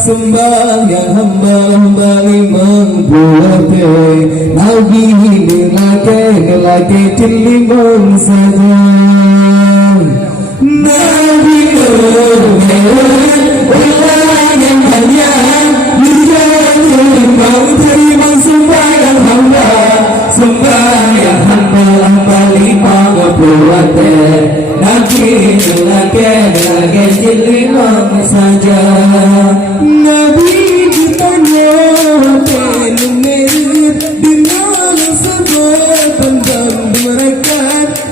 Sembahyang hamba limang buate Nabi nelake limang saja Nabi ulang yang hanya dijatuh limang sembahyang hamba limang buate Nabi nelake limang saja Nabi ditanya tenumer di mana sebab pendam mereka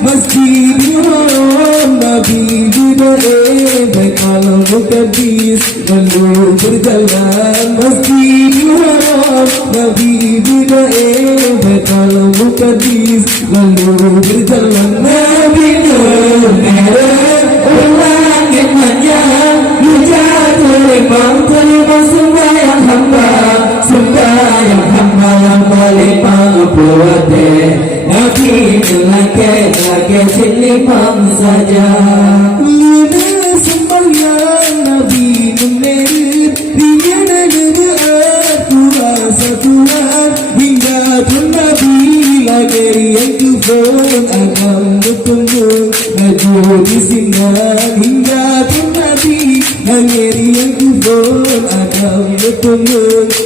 Masjidil Haram Nabi didae baik alam mukadis lalu berjalan Masjidil Haram Nabi didae baik alam mukadis lalu berjalan Nabi numer ulang yang hanya dijatuh limang sembahyang hamba limang buate Nabi nelake limang saja Lina sembahyang Nabi numerit Dia nadaat kurasa Tuhan Hingga pun Nabi lagi yang kufur akan bertemu Maju di sinan Hingga pun Nabi lagi yang kufur akan bertemu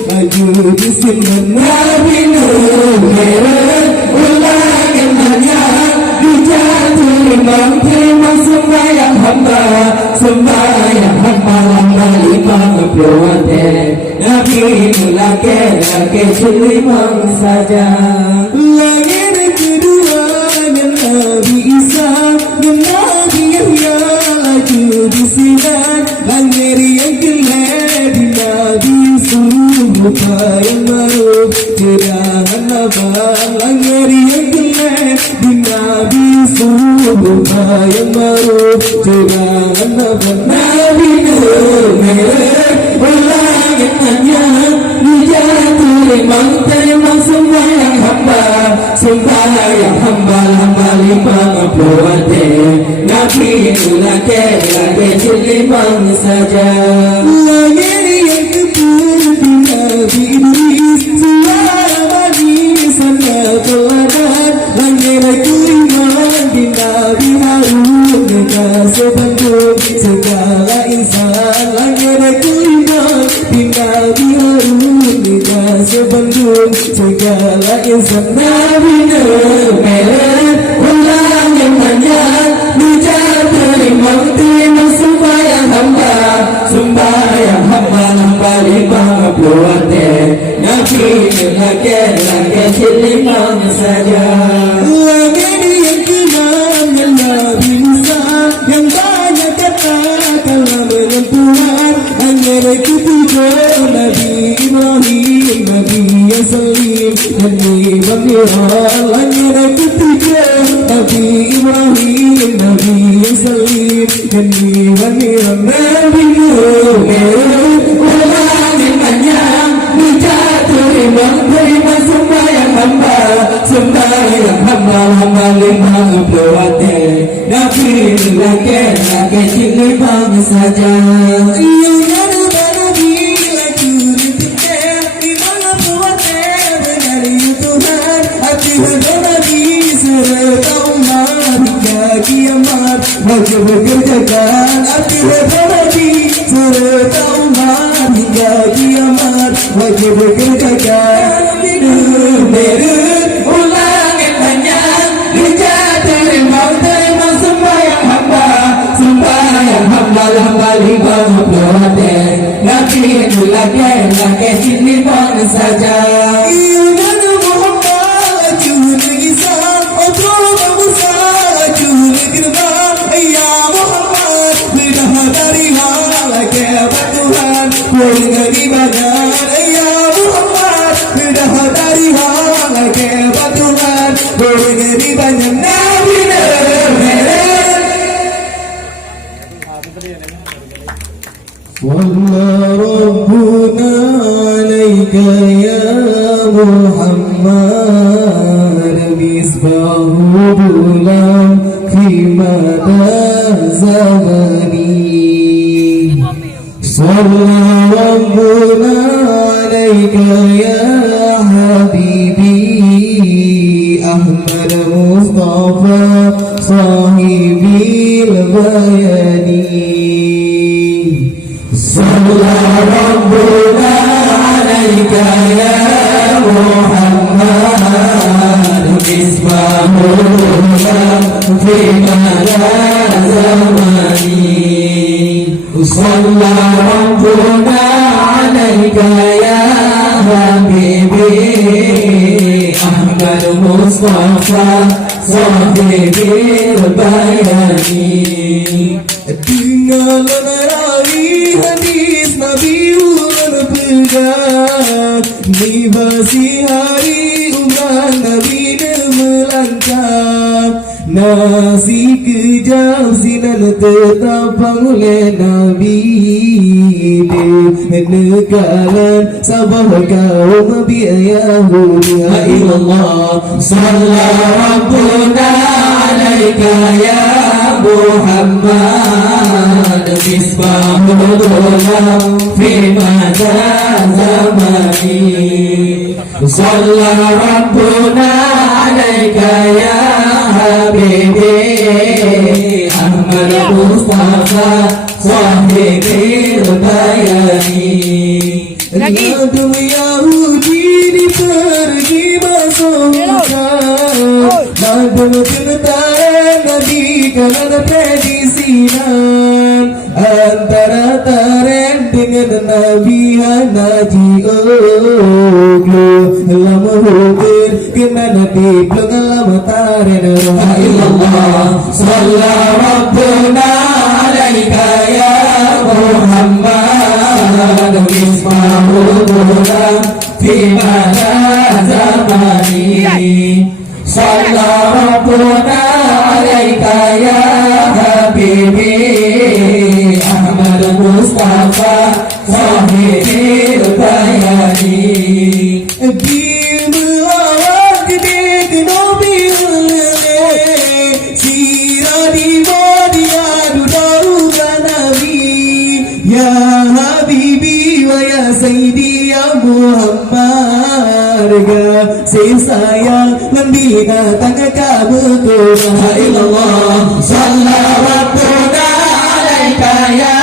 Maju di sinan Nabi numerit ulang yang hanya dijatuh limang sembahyang hamba limang buate Nabi nelake limang saja langit kedua dan Nabi Isa dan Nabi Yahya laju di sinan langit yang kelihatan di Nabi Yusuf lupa yang maruf kedangan abang langit yang kelihatan di Nabi Yusuf lupa yang maruf kedangan abang Nabi numer ulang yang hanya dijatuh limang sembahyang hamba limang buate Nabi nelake limang saja langit yang kepul di Nabi Idris suara bani sana teladan langit keiman di Nabi Harun kekasih bandung segala insan langit keiman di Nabi Harun kekasih bandung segala insan Nabi numer ulang yang hanya dijatuh limang sembahyang hamba limang buate Nabi nelake limang saja langit yang kemam yang Nabi Musa yang banyak kata kalam dengan Tuhan langit ketujuh Nabi Ibrahim Nabi Yasalim dan Ibrahim langit ketujuh Nabi Ibrahim Nabi Yasalim dan Ibrahim Nabi numer ulang yang hanya dijatuh limang sembahyang hamba limang buate Nabi nelake limang saja wajib bekerjakan arti Nabi serta umat hingga kiamat wajib bekerjakan numerit ulang yang hanya dijatuh limang sembahyang hamba limang buate Nabi nelake limang saja Dari badan ya Muhammad dah dari hal ke batuan dari banyak nabi Walla rabbuna alaika ya Muhammad misbahu bulan fi mada zamani Sallallahu Rabbuna alaika ya habibi Ahmad Mustafa sahibil bayani Sallallahu Rabbuna alaika ya Muhammad misbahu bulan fi mada zamani Sallallahu Rabbuna alaika ya habibi Ahmad Mustafa sahibil bayani Dengan menerangi hadis Nabi ulun pegang Libasi hari umran Nabi melangkah Nasi kejam sinan tertapang oleh Nabi di negara Sabah kaum Yahudi Allah Sallallahu Rabbuna alaika ya Muhammad misbahu bulan fi mada zamani Sallallahu Rabbuna alaika ya habibi Ahmad Mustafa sahibil bayani Lagu Yahudi dipergi masukkan Lagu tentara Nabi kanan predisinan Antara taren dengan Nabi Hanaji Oglo Lama hubir kena Nabi Pelongan lama taren Allah Sallallahu Rabbuna alaika ya Muhammad misbahu bulan fi mada zamani Sallallahu Rabbuna alaika ya habibi Ahmad Mustafa sahibil bayani Bimbawang gede Nabi Sirah di Madia Dudaruga Nabi Ya Habibi wa ya Sayyidi ya Muhammad Kasih sayang membina tangan kamu La ilallah Sallallahu Rabbuna alaika ya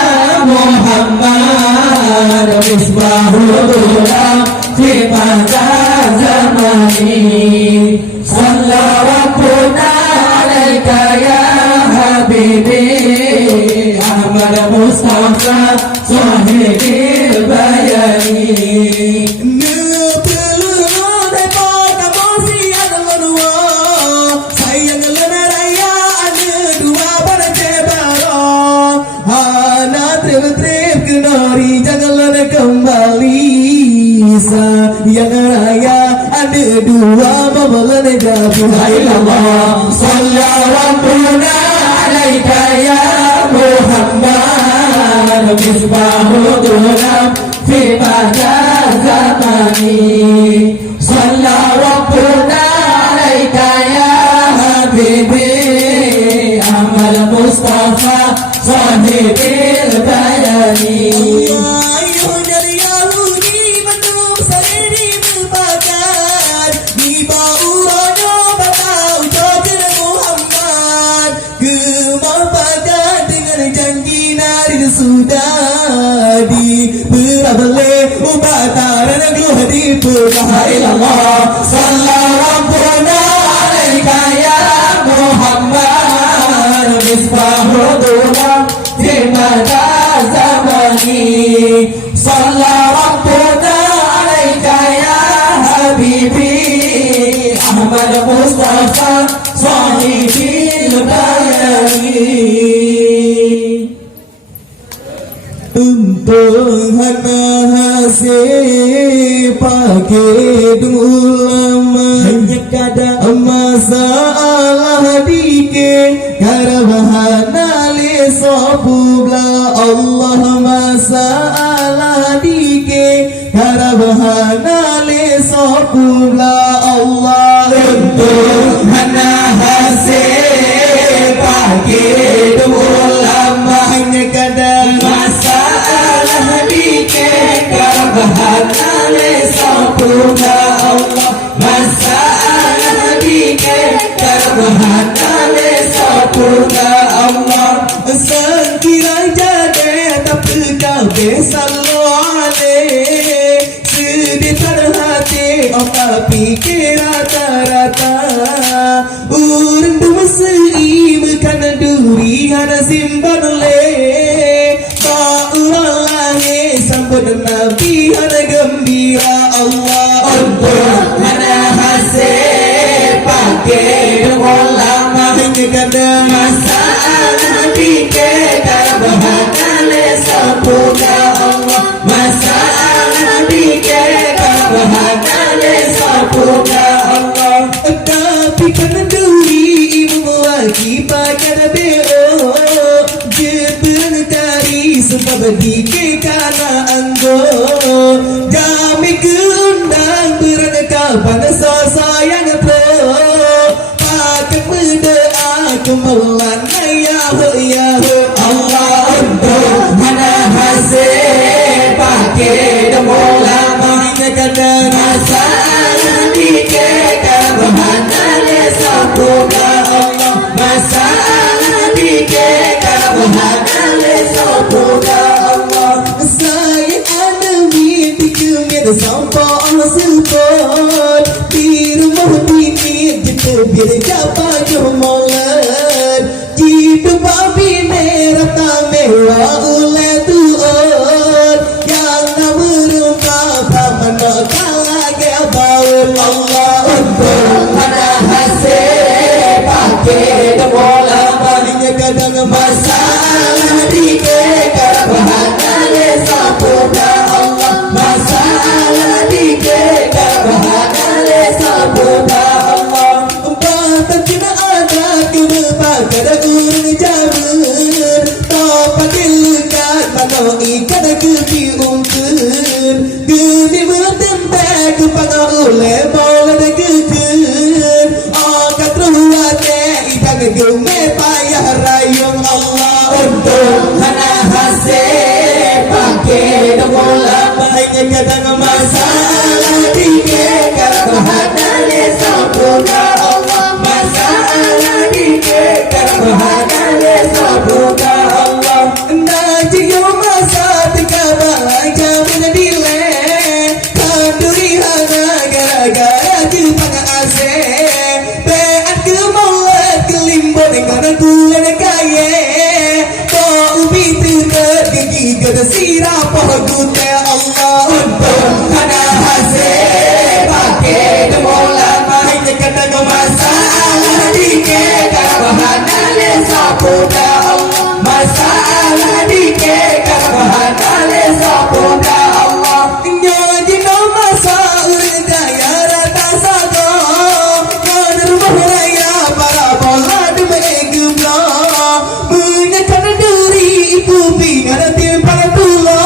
Muhammad misbahu bulan fi mada zamani Sallallahu Rabbuna alaika ya habibi Ahmad Mustafa sahibil bayani Yang raya ada dua babalan jabu Allah Sallallahu Rabbuna alaika ya Muhammad misbahu bulan fi mada zamani Sallallahu Rabbuna alaika ya habibi Ahmad Mustafa sahibil bayani sudah diperabale ubataran geluh diperkah ilallah Sallallahu Rabbuna alaika ya Muhammad misbahu bulan fi mada zamani Sallallahu Rabbuna alaika ya habibi Ahmad Mustafa sahibil bayani Untung hana hasil pakai ulama hanya kada masalah dike karabahana li sabula Allah masalah dike karabahana li sabula Allah untung pakai ulama hanya kadang masalah dikit karbahan sempurna Allah masalah dikit karbahan sempurna Allah sekira jadi tapi kabeh sallallahu alaihi sedih terhati otak pikir rata-rata urang bermesei bukan duri hana simpan le ma'urang langit sambut Nabi hana gembira Allah untuk mana hasil pakai ulama hanya kadang masalah dikit karbahan sempurna Allah masalah dikit karbahan sempurna Allah tapi kan duri ibu lagi pakai beo jepen kari sebab dikit karena anggo kami keundang berenekapan sayang pro pakai berdoa kemalan ya Allah untuk mana hasil pakai ulama hanya kadang masalah dikit karbahan sempurna Allah masalah dikit karbahan sempurna Allah saya ada mimpi kemir sampai support di rumah bini kita biar japa jomolan jitu babi merah tak mewah oleh Tuhan yang nak merungkap mana lagi baul Allah untuk mana hasil pakai ulama hanya kadang masalah dikit karbahan sempurna Allah masalah dikit karbahan sempurna Allah Batak kena ada kebebakan urang jaman Tapa dilekat mana ikan kebi ungkir Geni bertempat kepada oleh bola dan kekir Akat ruwate ikan gemeh payah rayung Allah untuk mana hasil pakai ulama hanya kadang masalah dikit karbahan sempurna Allah masalah dikit karbahan sempurna Allah Naji yang masa terkabah jamin dile Kanduri hana gara-gara jepang ase Beat ke maulat ke limbo dengan kulen kaya Kau ubi terdekat gigi kata sirapah gute Allah untuk mana hasil pakai ulama Hanya kadang masalah dikit karbahan sempurna Allah masalah dikit karbahan sempurna Allah Nyaji no masa urang daya rata sago Kader raya para bola dumegumla Menyakan duri ibu bingar timpang tulo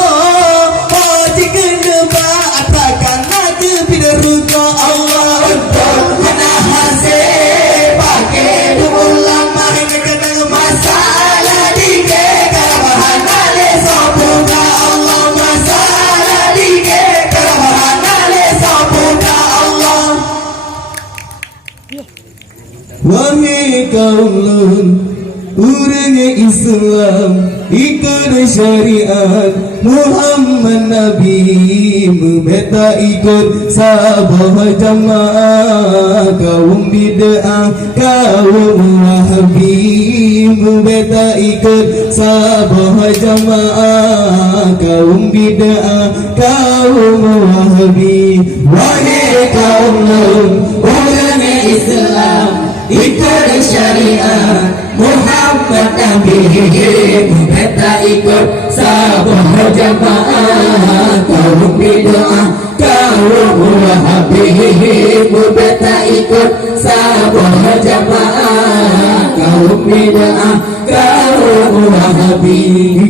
Oji keneba atakan naga bidaruka Allah untuk mana hasil pakai ulama Hanya kadang masalah dikit karbahan sempurna Allah masalah dikit karbahan sempurna Allah Wahai kaum lun Urang Islam ikut syariat Muhammad Nabi Membeta ikut sabah jamaah Kaum bid'ah kaum wahabi Membeta ikut sabah jamaah Kaum bid'ah kaum wahabi wahai kaum lun urang Islam ikut syariat Muhammad Nabi Membeta ikut sabah jamaah Kaum bid'ah kaum wahabi Membeta ikut sabah jamaah Kaum bid'ah kaum wahabi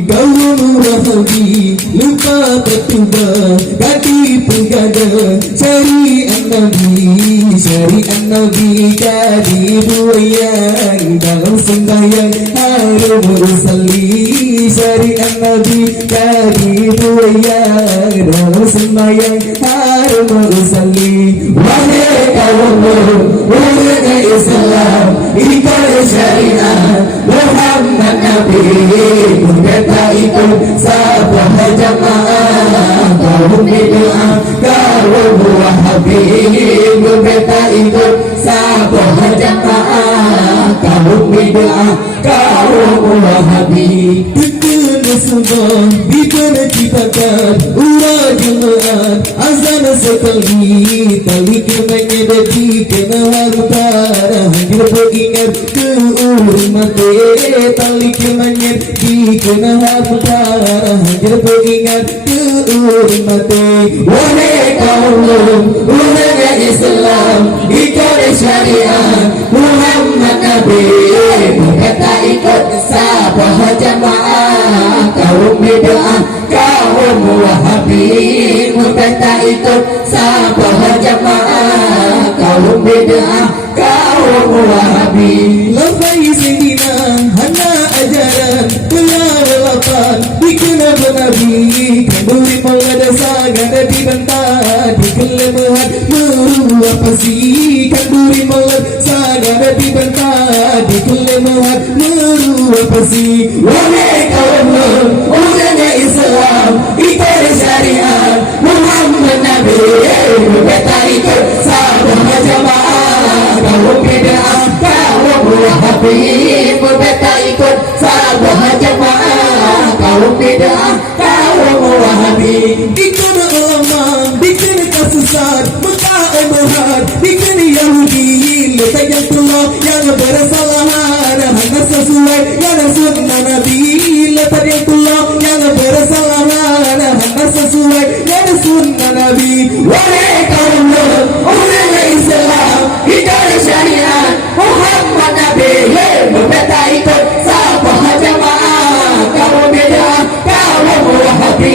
Kaum wahabi lupa bertuba kaki penggada syariat Nabi Nabi jadi buayan dalam sembahyang harum bersalli syariat Nabi jadi buayan dalam sembahyang harum bersalli. Wahai kaum mulia Islam, ikut syariat Muhammad Nabi, kita ikut sabah jamaah. Kaum bid'ah, kaum wahabi, kita ikut sabah jamaah. Kaum bid'ah, kaum wahabi. Dikena sebab dikena ciptakan ulah jemaat azan sekali tali kemanya dadi kena harta hadir beringat ke umat tali kemanya dikena harta hadir beringat ke umat. Wahai kaum mulia Islam, ikut syariat Muhammad Nabi, kita ikut sabah jamaah. Kaum bid'ah, kaum wahabi, kita ikut sabah jamaah. Kaum bid'ah, kaum wahabi. Lafai Sayyidina hana ajaran kelalapan dikena Nabi kanduri mengada sagada dibantah dikelemahan merua pasi kanduri mengada sagada dibantah dikelemahan merua pasi. Wahai kaum mulia Islam, ikut syariat Muhammad Nabi, kita ikut sabah jamaah. Kaum bid'ah, kaum wahabi, kita ikut sabah jamaah. Kaum bid'ah, kaum wahabi. Dikena ulama dikena kasusat Mekah Muhammad dikena Yahudi letak yang keluar yang bersalahan hanya sesuai yang sunnah Nabi letak yang keluar yang bersalahan hanya sesuai yang sunnah Nabi. Wahai kaum mulia Islam, ikut syariat Muhammad Nabi, kita ikut sabah jamaah. Kaum bid'ah, kaum wahabi,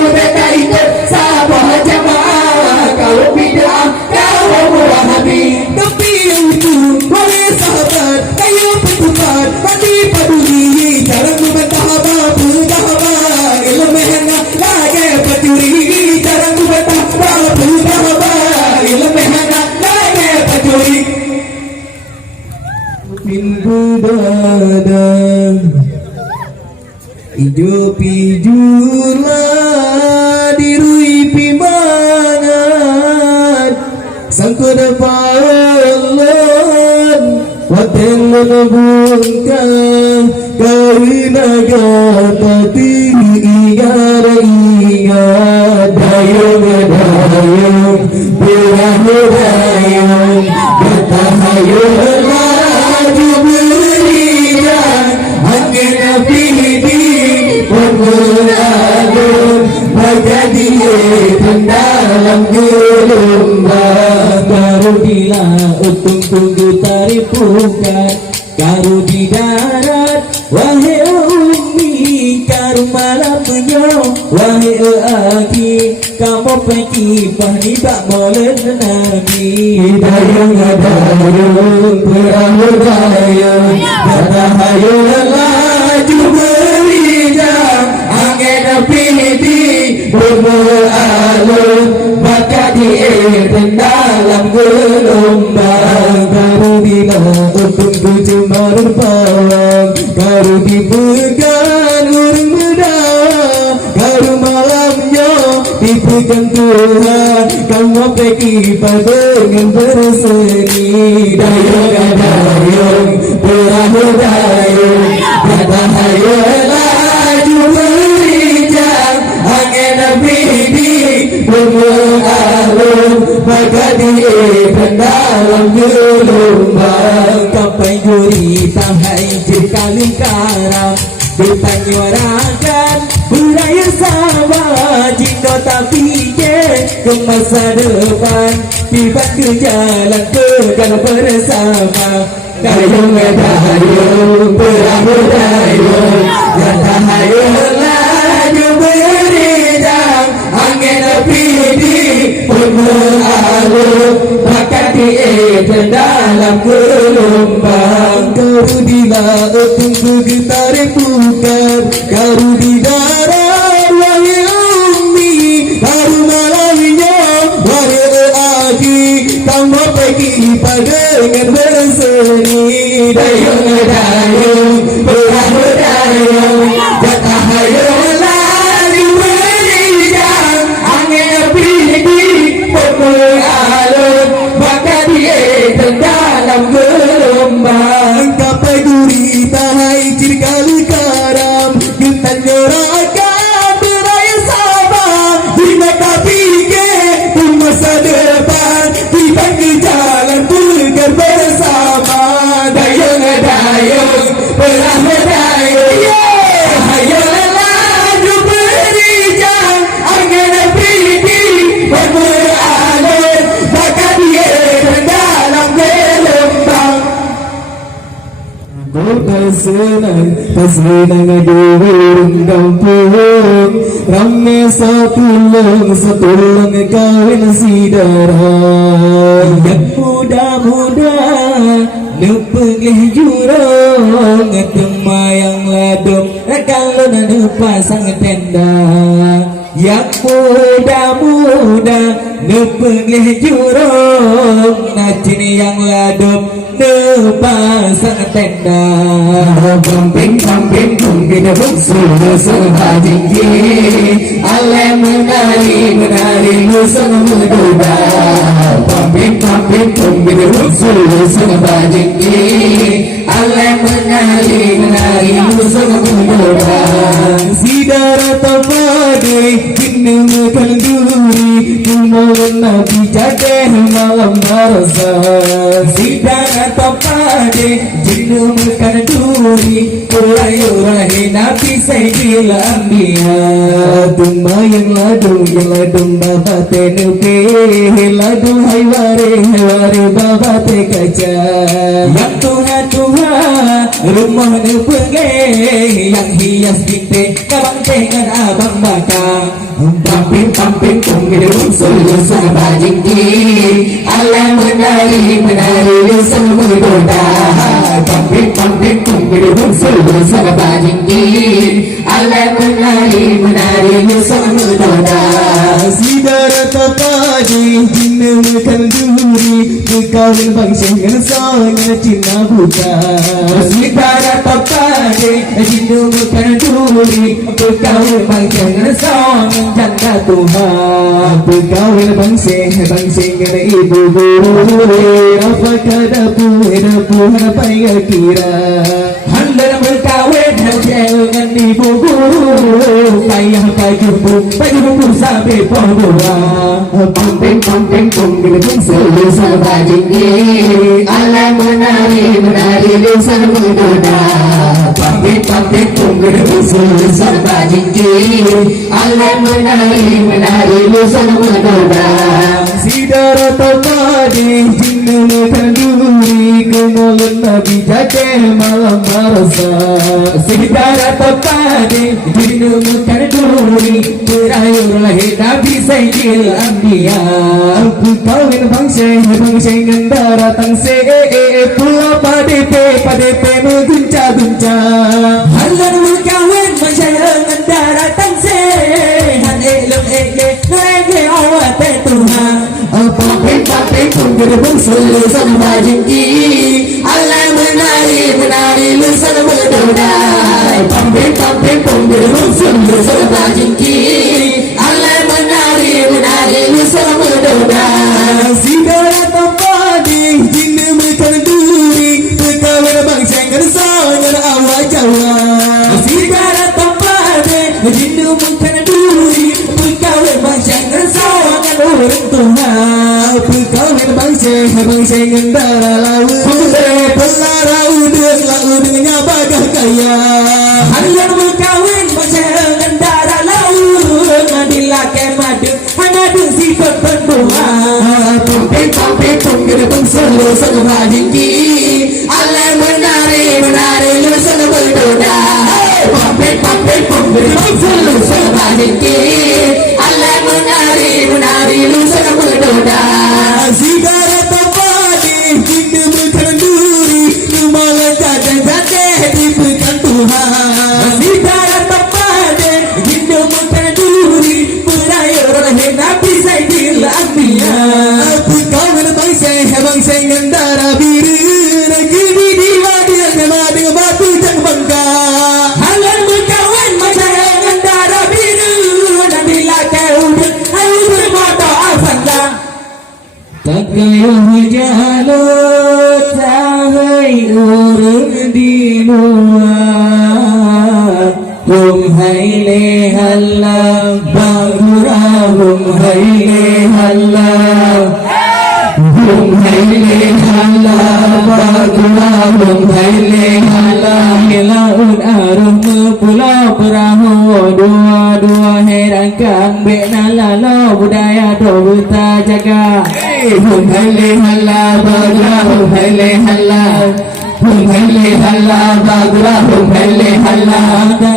kita ikut sabah jamaah. Kaum bid'ah, kaum wahabi. Tapi yang itu oleh sahabat kayu pertukat mati peduli cara membantah babu dahabat ilmu hendak lagi pencuri cara membantah babu dahabat ilmu hendak lagi pencuri. Pintu dada hidup hijurlah dirui pimangan sangko depan waten menubungkan karena kata ingat dayung berayung bertahayung laju berikan angin api di permulaan berjadi dalam gelombang. Baru bila untung tunggu tarik pukat karu di darat wahai umi karu malam menyo wahai aki kamu pergi pahni tak boleh nabi. Dayung perahu dayung bertahayung laju berikan angin api di bermualun maka diirin dalam gelombang. Karu bila untung tujuh marun pawang karu dipegang urung muda karu malamnya dipegang Tuhan kamu pergi pada dengan berseni. Dayung perahu dayung bertahayung laju berikan angin api di bermualun maka diirin dalam gelombang. Kapai gurita hai kali karam ditanyuarakan budaya sama jika tak fikir ke masa depan tiba ke jalan ke dalam bersama. Dayung perahu dayung bertahayung laju berikan angin api di mengalir bakat diikat dalam gelombang. Garudilah tunggu getar pukat, Garudidarat wahai ummi, baru malamnya wahai aki, kamu pergi pada dengan berseni. Dayung-dayung berang-berayung, jatah hayung lari merijang, angin pidi mengalir bakat diikat dalam gelombang. Gapai gurita hai cirkali karam, gintan nyorakan beraya sabar, di mata fikir di masa depan, di bagi jalan tegar bersama. Dayung-dayung berang-berayung, hayung laju berijang, angin pidi mengalir bakat diikat dalam gelombang. Tersenang durung kampung, ramai satulung kawin sidara. Yang muda-muda nepengih jurong, temayang ladung kalau pasang tenda. Yang muda-muda nepengih jurong, nacini yang ladung pasang tenda. Pamping-pamping kumpin buksul serba tinggi, alai menari musuh muda. Pamping-pamping kumpin buksul serba tinggi, alai menari musuh muda. Sidara tapade kinemukan duri, kumawan nabi jadeh malam barasa. Sidara tapade kinemukan duri, kurayu-rahi nabi sayyidil anbiya. Tumayang ladung baba tenupe, ladung hai ware baba te kaca. Yang Tuhan rumah nepenge, yang hias dikte kabang dengan abang bakang. Pamping-pamping kumpin buksul serba tinggi, alai menari musuh muda. Pamping-pamping kumpin buksul serba tinggi, alai menari musuh muda. Sidara tapade kinemukan duri, kawin bangsa dengan sangat cina buta. Sidara tapade kinemukan duri, kawin bangsa dengan sangat janda Tuhan. Kawin bangsa dengan ibu guru, apa kadapu apa yang kira. Handal berkawin dengan ibu guru, payah baju buku sampai pembuah. Pamping-pamping kumpin buksul serba tinggi, alai menari musuh muda. Pamping-pamping kumpin buksul serba tinggi, alai menari musuh muda. Sidara tapade kinemukan duri, kumawan nabi jadeh malam barasa. Sidara tapade kinemukan duri, kurayu-rahi nabi sayyidil anbiya. Kawin bangsa dengan darah tangse, pula padepe mengguncang-guncang. Halan berkawin bangsa dengan darah tangse, han elok ngerege awat Tuhan. Pamping-pamping kumpin buksul serba tinggi, alai menari musuh muda. Pamping-pamping kumpin buksul serba tinggi, alai menari musuh muda. Sidara tapade kinemukan duri, kawin bangsa dengan sangat awak jawa. Sidara tapade kinemukan duri, kawin bangsa dengan sangat orang Tuhan. Kawin bangsa dengan darah laut, laudnya bagah kaya. Halan berkawin bangsa dengan darah laut, madilah madu madu sifat pembuah. Pamping-pamping kumpin buksul serba tinggi, alai menari musuh muda. Pamping-pamping kumpin buksul serba tinggi, alai menari musuh muda. hai le halla bagura hum hai le halla hum hai le halla bagura hum hai le halla laut arum pulau perahu dua-dua herankan bena lalo budaya dobuta jaga hum hai le halla bagura hum hai le halla hum hai le halla bagura hum hai le halla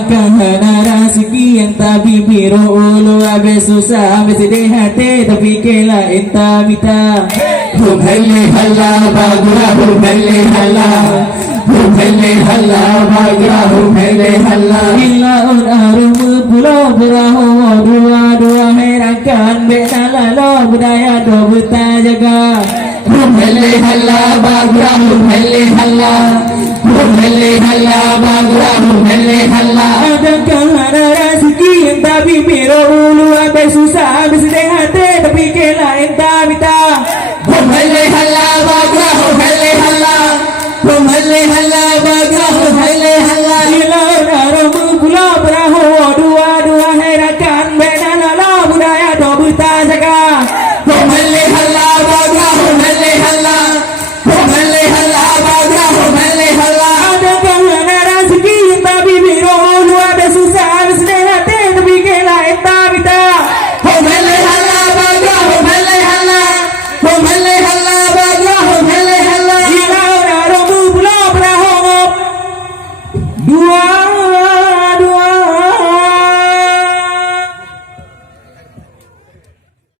kahana rasiki yang tapi biru ulu abe susah abe sedih hati tapi kela enta mita hum hai le halla bagura hum hai le halla hum hai le halla bagura hum hai le halla illa un arum pulau perahu dua-dua herankan bena lalo budaya dobuta jaga hum hai le halla bagura hum hai le halla hum hai le halla bagura hum hai le halla adakah ada rezeki yang tapi biru ulu abe susah abe sedih hati tapi kela enta mita hum hai le halla bagura hum hai le halla hum hai le halla